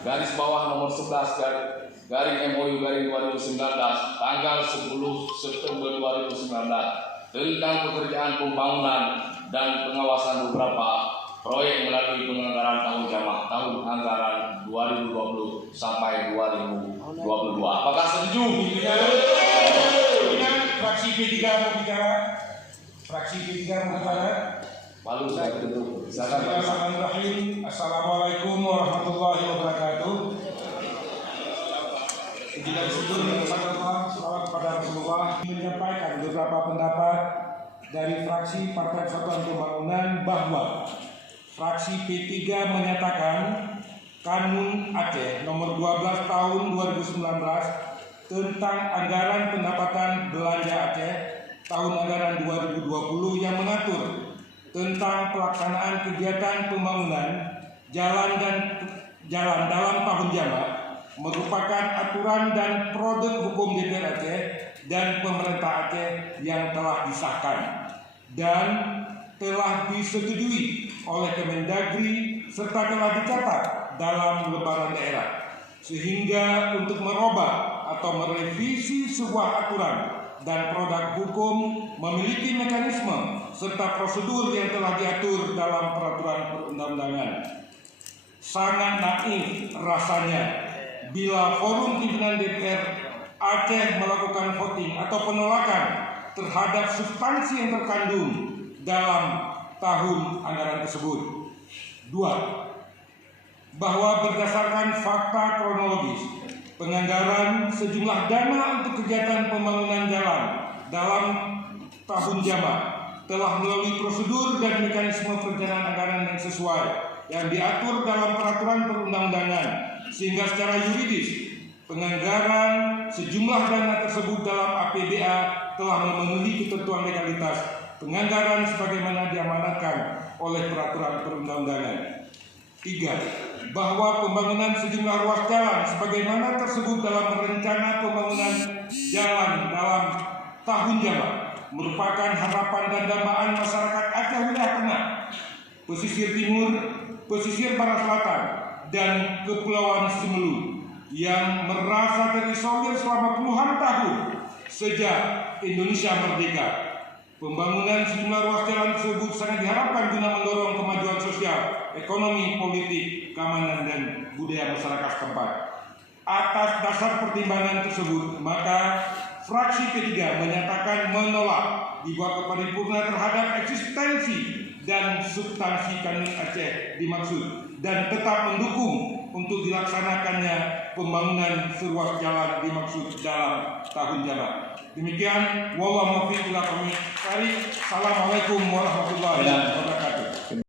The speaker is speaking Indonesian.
garis bawah nomor 11 garing MOU garing 2019 tanggal 10 September 2019 tentang pekerjaan pembangunan dan pengawasan beberapa proyek melalui penyelenggaraan tahun anggaran 2020 sampai 2022. Apakah setuju? Fraksi P3 mau bicara? Fraksi P3 mau bicara? Malu saya tentu. Bismillahirrahmanirrahim. Assalamualaikum warahmatullahi wabarakatuh. Jika disebut salawat kepada Rasulullah, menyampaikan beberapa pendapat dari fraksi Partai Persatuan Pembangunan bahwa fraksi P3 menyatakan Kanun Aceh nomor 12 tahun 2019 tentang anggaran pendapatan belanja Aceh tahun anggaran 2020 yang mengatur tentang pelaksanaan kegiatan pembangunan jalan dalam tahun jamak merupakan aturan dan produk hukum DPR Aceh dan pemerintah Aceh yang telah disahkan dan telah disetujui oleh Kemendagri serta telah dicatat dalam lembaran daerah, sehingga untuk merubah atau merevisi sebuah aturan dan produk hukum memiliki mekanisme serta prosedur yang telah diatur dalam peraturan perundang-undangan. Sangat naif rasanya bila forum pimpinan DPR Aceh melakukan voting atau penolakan terhadap substansi yang terkandung dalam tahun anggaran tersebut. 2. Bahwa berdasarkan fakta kronologis penganggaran sejumlah dana untuk kegiatan pembangunan jalan dalam tahun jamak telah melalui prosedur dan mekanisme perencanaan anggaran yang sesuai yang diatur dalam peraturan perundang-undangan, sehingga secara yuridis penganggaran sejumlah dana tersebut dalam APBA telah memenuhi ketentuan legalitas penganggaran sebagaimana diamanatkan oleh peraturan perundang-undangan. 3. Bahwa pembangunan sejumlah ruas jalan sebagaimana tersebut dalam rencana pembangunan jalan dalam tahun jamak merupakan harapan dan dambaan masyarakat Aceh wilayah tengah, pesisir timur, pesisir barat selatan, dan Kepulauan Simelu yang merasa terisolir selama puluhan tahun sejak Indonesia merdeka. Pembangunan sejumlah ruas jalan tersebut sangat diharapkan guna mendorong kemajuan sosial, ekonomi, politik, keamanan, dan budaya masyarakat setempat. Atas dasar pertimbangan tersebut, maka fraksi P3 menyatakan menolak dibawa ke paripurna terhadap eksistensi dan substansi Kanun Aceh dimaksud dan tetap mendukung untuk dilaksanakannya pembangunan seruas jalan dimaksud dalam tahun jamak. Demikian, wallahu muwaffiq ila aqwamit thoriq. Assalamualaikum warahmatullahi wabarakatuh.